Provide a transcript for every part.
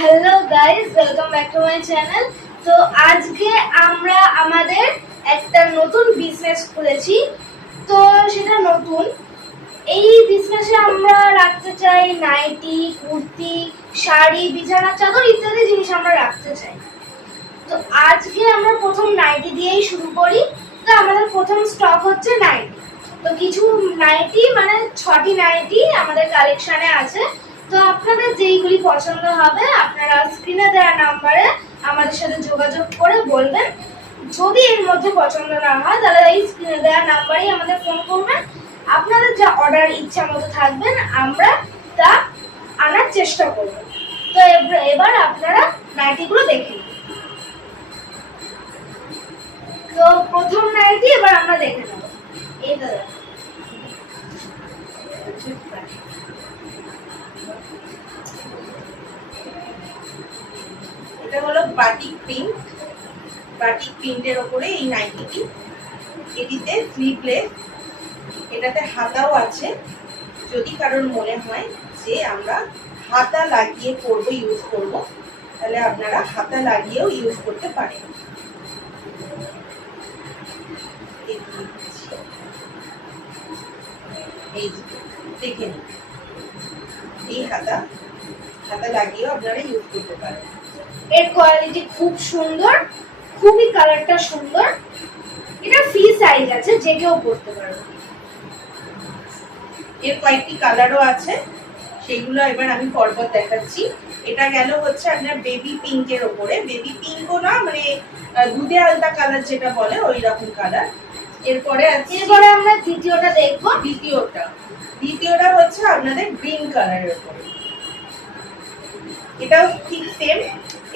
Hello guys, welcome back to my channel. তো আজকে আমরা আমাদের একটা নতুন বিজনেস খুলেছি। তো সেটা নতুন, এই বিজনেসে আমরা রাখতে চাই নাইটি, কুর্তি, শাড়ি, বিছানার চাদর ইত্যাদি জিনিস আমরা রাখতে চাই। তো আজকে আমরা প্রথম নাইটি দিয়েই শুরু করি। তো আমাদের প্রথম স্টক হচ্ছে নাইটি। তো কিছু নাইটি মানে 6টি নাইটি আমাদের কালেকশনে আছে। তো আপনাদের যেইগুলি পছন্দ হবে আপনারা স্ক্রিনে দেওয়া নাম্বারে আমাদের সাথে যোগাযোগ করে বলবেন। যদি এর মধ্যে পছন্দ না হয় তাহলে এই স্ক্রিনে দেওয়া নাম্বারেই আমাদের ফোন করবেন। আপনাদের যা অর্ডার ইচ্ছা মতো থাকবেন আমরা তা আনার চেষ্টা করব। তো এবার আপনারা নাইটিগুলো দেখে নিন। তো প্রথম নাইটি এবার আমরা দেখে নেব। এই তো এটা হলো বাটিক প্রিন্টের ওপরে এই নাইটিটি। এটিতে স্লিভলেস, এটাতে হাতাও আছে। যদি কারোর মনে হয় যে আমরা হাতা লাগিয়ে ইউজ করব, তাহলে আপনারা হাতা লাগিয়েও ইউজ করতে পারেন। এই দেখে নিন, এই হাতা লাগিয়েও আপনারা ইউজ করতে পারেন। এর কোয়ালিটি খুব সুন্দর, খুবই কালারটা সুন্দর। এটা ফ্রি সাইজ আছে, যে কেউ পরতে পারবে। এর কয়েকটি কালারও আছে, সেগুলো এবার আমি পরপর দেখাচ্ছি। এটা গেল হচ্ছে আপনার বেবি পিঙ্কের ওপরে। বেবি পিঙ্কও না, মানে দুধে আলতা কালার যেটা বলে ওই রকম কালার। এরপরে আমরা দ্বিতীয়টা দেখবো। দ্বিতীয়টা হচ্ছে আপনাদের গ্রিন কালারের ওপরে। এটাও ঠিক সেম।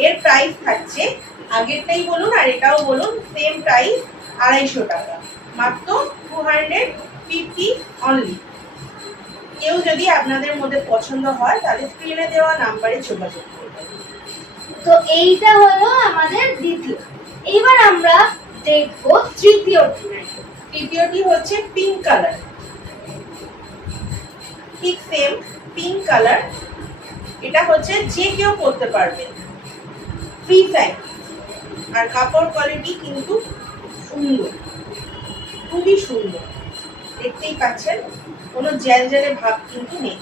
এর প্রাইস থাকছে, আগেরটাই বলুন আর এটাও বলুন, সেম প্রাইস 250 টাকা, মাত্র 250 অনলি। কেউ যদি আপনাদের মধ্যে পছন্দ হয় তাহলে স্ক্রিনে দেওয়া নাম্বারে যোগাযোগ করবেন। তো এইটা হলো আমাদের দ্বিতীয়। এবার আমরা দেখবো তৃতীয়টি হচ্ছে পিঙ্ক কালার, ঠিক সেম পিঙ্ক কালার। এটা হচ্ছে যে কেউ পরতে পারবে, ফ্রি সাইজ। আর কাপড় কোয়ালিটি কিন্তু সুন্দর, খুবই সুন্দর। দেখতেই পাচ্ছেন, কোনো জ্যালজ্যালে ভাব কিন্তু নেই।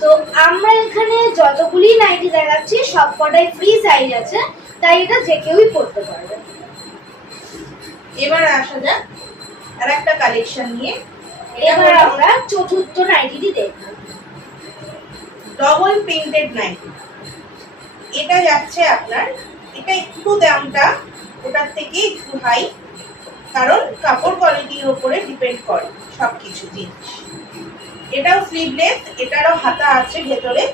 তো আমরা এখানে যতগুলি নাইটি দেখাচ্ছি সবকটাই ফ্রি সাইজ আছে, তাই এটা যে কেউই পরতে পারবে। এবার আসা যাক আর একটা কালেকশন নিয়ে। এবার আমরা চতুর্থ নাইটিটি দেখব। Double printed nightie. এটা যাচ্ছে আপনার, এটা একটু দামটা ওটার থেকে একটু হাই, কারণ কাপড় কোয়ালিটির উপরে ডিপেন্ড করে সবকিছু জিনিস। এটাও স্লিভলেস, এটারও হাতা আছে ভেতরে।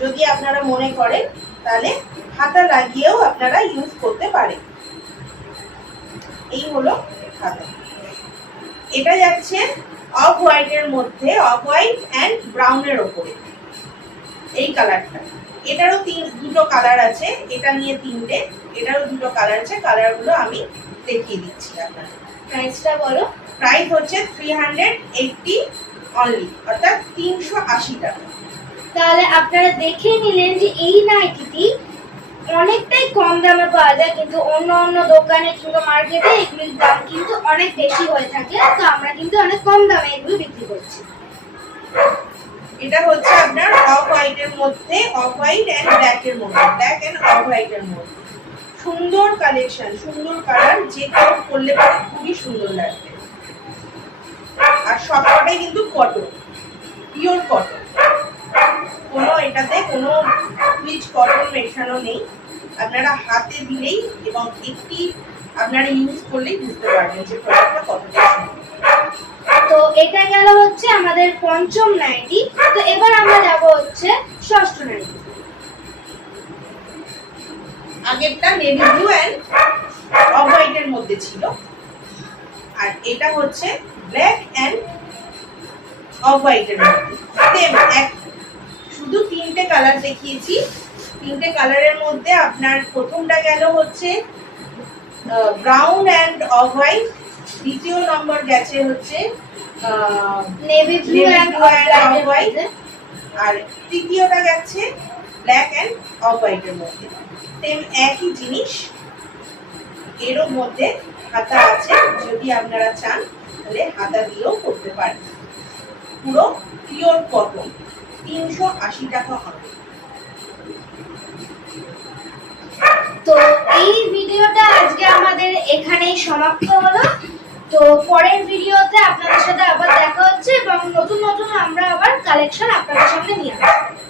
যদি আপনারা মনে করেন তাহলে হাতা লাগিয়েও আপনারা ইউজ করতে পারেন। এই হলো হাতা। এটা যাচ্ছে অফ হোয়াইটের মধ্যে, অফ হোয়াইট অ্যান্ড ব্রাউনের ওপরে এই কালারটা। এটারও দুটো কালার আছে, এটা নিয়ে তিনটে, এটারও দুটো কালার আছে। কালারগুলো আমি দেখিয়ে দিচ্ছি আপনাদের। প্রাইসটা বলো। প্রাইস হচ্ছে 380 অনলি, অর্থাৎ 380 টাকা। তাহলে আপনারা দেখে নিলেন যে এই নাইটিটি অনেকটাই কম দামে পাওয়া যায়, কিন্তু অন্য অন্য দোকানে কিংবা মার্কেটে এগুলির দাম কিন্তু অনেক বেশি হয়ে থাকে। তো আমরা কিন্তু অনেক কম দামে এগুলো বিক্রি করছি। এটা হচ্ছে আপনার অফ হোয়াইটের মধ্যে, অফ হোয়াইট এন্ড ব্ল্যাক এর মধ্যে, ব্ল্যাক এন্ড অফ হোয়াইটের মধ্যে। সুন্দর কালেকশন, সুন্দর কালার, যে কেউ পরলে পরে খুবই সুন্দর লাগবে। আর সবকটাই কিন্তু কটন, পিওর কটন। কোনো এটাতে কোনো সুইচ কটন মেশানো নেই। আপনারা হাতে দিলেই এবং একটি আপনারা ইউজ করলেই বুঝতে পারবেন যে প্রোডাক্টটা কতটা সুন্দর। তো এটা গেল হচ্ছে আমাদের পঞ্চম নাইটি। তো এবার আমরা যাব হচ্ছে ষষ্ঠ নাইটি। আগেরটা navy blue end off white এর মধ্যে ছিল, আর এটা হচ্ছে ব্ল্যাক এন্ড অফ হোয়াইট এর মধ্যে। সেম এক, শুধু তিনটে কালার দেখিয়েছি। তিনটে কালারের মধ্যে আপনার প্রথমটা গেল হচ্ছে ব্রাউন এন্ড অফ হোয়াইট, দ্বিতীয় নম্বর গেছে হচ্ছে নেভি ব্লু এন্ড হোয়াইট, আর তৃতীয়টা গেছে ব্ল্যাক অ্যান্ড অফ হোয়াইটের মধ্যে সেম একই জিনিস। এরও মধ্যে হাতা আছে, যদি আপনারা চান তাহলে হাতা দিয়েও করতে পারেন। পুরো পিওর কটন, 380 টাকা হবে। তো এই ভিডিওটা আজকে আমাদের এখানেই সমাপ্ত হলো। তো পরের ভিডিওতে আপনাদের সাথে আবার দেখা হচ্ছে এবং নতুন নতুন আমরা আবার কালেকশন আপনাদের সামনে নিয়ে আসবো।